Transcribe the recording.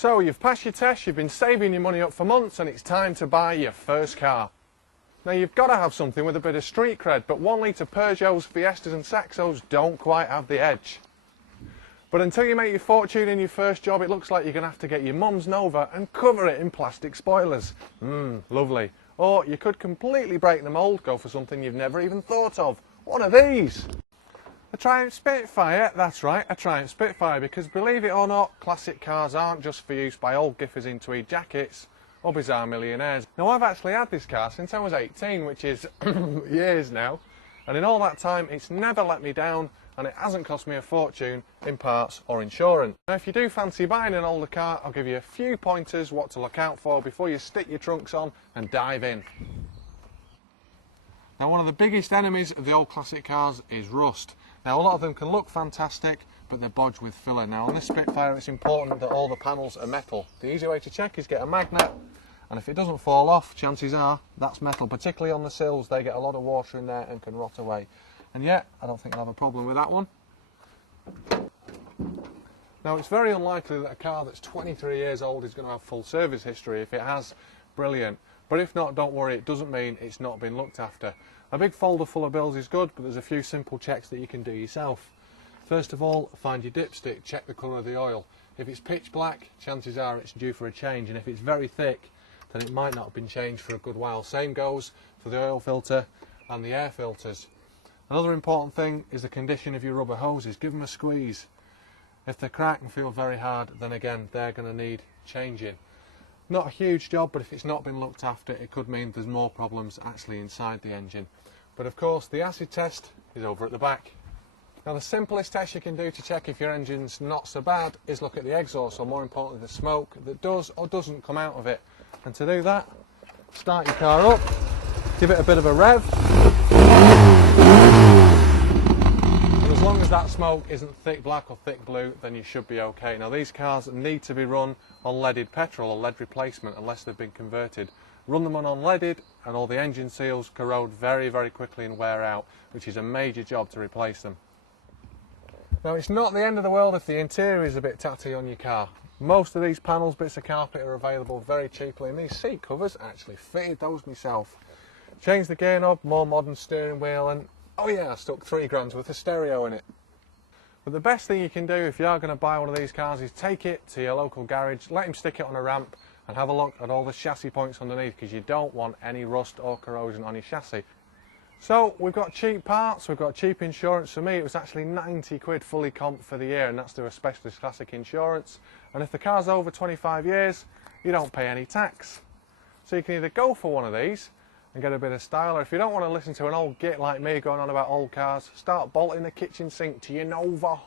So you've passed your test, you've been saving your money up for months, and it's time to buy your first car. Now you've got to have something with a bit of street cred, but 1 litre Peugeots, Fiestas and Saxos don't quite have the edge. But until you make your fortune in your first job, it looks like you're going to have to get your mum's Nova and cover it in plastic spoilers. Lovely. Or you could completely break the mould, go for something you've never even thought of. One of these. A Triumph Spitfire, that's right, a Triumph Spitfire, because believe it or not, classic cars aren't just for use by old giffers in tweed jackets or bizarre millionaires. Now I've actually had this car since I was 18, which is years now, and in all that time it's never let me down, and it hasn't cost me a fortune in parts or insurance. Now if you do fancy buying an older car, I'll give you a few pointers what to look out for before you stick your trunks on and dive in. Now one of the biggest enemies of the old classic cars is rust. Now a lot of them can look fantastic, but they're bodged with filler. Now on this Spitfire it's important that all the panels are metal. The easy way to check is get a magnet, and if it doesn't fall off, chances are that's metal. Particularly on the sills, they get a lot of water in there and can rot away. And yet, I don't think I'll have a problem with that one. Now it's very unlikely that a car that's 23 years old is going to have full service history. If it has, brilliant. But if not, don't worry, it doesn't mean it's not been looked after. A big folder full of bills is good, but there's a few simple checks that you can do yourself. First of all, find your dipstick, check the colour of the oil. If it's pitch black, chances are it's due for a change, and if it's very thick, then it might not have been changed for a good while. Same goes for the oil filter and the air filters. Another important thing is the condition of your rubber hoses. Give them a squeeze. If they crack and feel very hard, then again, they're going to need changing. Not a huge job, but if it's not been looked after, it could mean there's more problems actually inside the engine. But of course, the acid test is over at the back. Now the simplest test you can do to check if your engine's not so bad is look at the exhaust, or more importantly the smoke that does or doesn't come out of it. And to do that, start your car up, give it a bit of a rev. And as long as that smoke isn't thick black or thick blue, then you should be okay. Now these cars need to be run on leaded petrol or lead replacement unless they've been converted. Run them on unleaded and all the engine seals corrode very, very quickly and wear out, which is a major job to replace them. Now it's not the end of the world if the interior is a bit tatty on your car. Most of these panels, bits of carpet are available very cheaply, and these seat covers actually fitted those myself. Changed the gear knob, more modern steering wheel, and oh yeah, I stuck £3 worth of stereo in it. But the best thing you can do if you are going to buy one of these cars is take it to your local garage, let him stick it on a ramp and have a look at all the chassis points underneath, because you don't want any rust or corrosion on your chassis. So we've got cheap parts, we've got cheap insurance. For me it was actually 90 quid fully comp for the year, and that's through a specialist classic insurance. And if the car's over 25 years, you don't pay any tax. So you can either go for one of these and get a bit of style, or if you don't want to listen to an old git like me going on about old cars, start bolting the kitchen sink to your Nova.